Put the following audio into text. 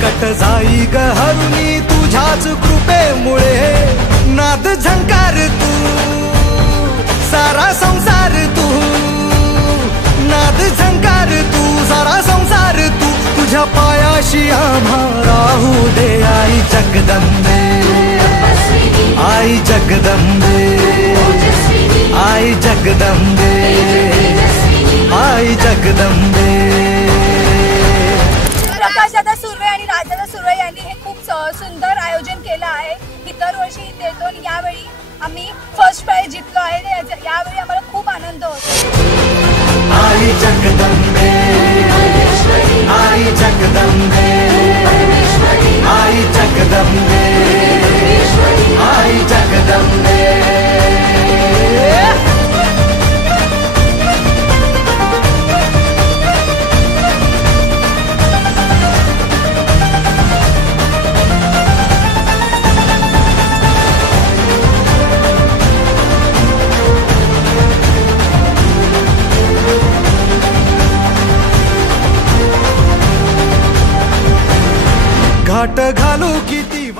संकट जाई ग हरुनी तुझ्याच कृपेमुळे नाद झंकार तू सारा संसार तू नाद झंकार तू सारा संसार तू तुझ्या पायाशी आम्हा राहू दे आई जगदंबे आई जगदंबे आई जगदंबे आई जगदंबे। प्रकाशदादा सुर्वे आणि राजदादा सुर्वे यांनी हे खूप सुंदर आयोजन केलं आहे। इतर वर्षी इथे येतो आणि यावेळी आम्ही फर्स्ट प्राइज जिंकलो आहे। यावेळी आम्हाला खूप आनंद होतो। आई जगदंबे आई जगदंबे आई जगदंबे आई जगदंबे। घाट घालू किती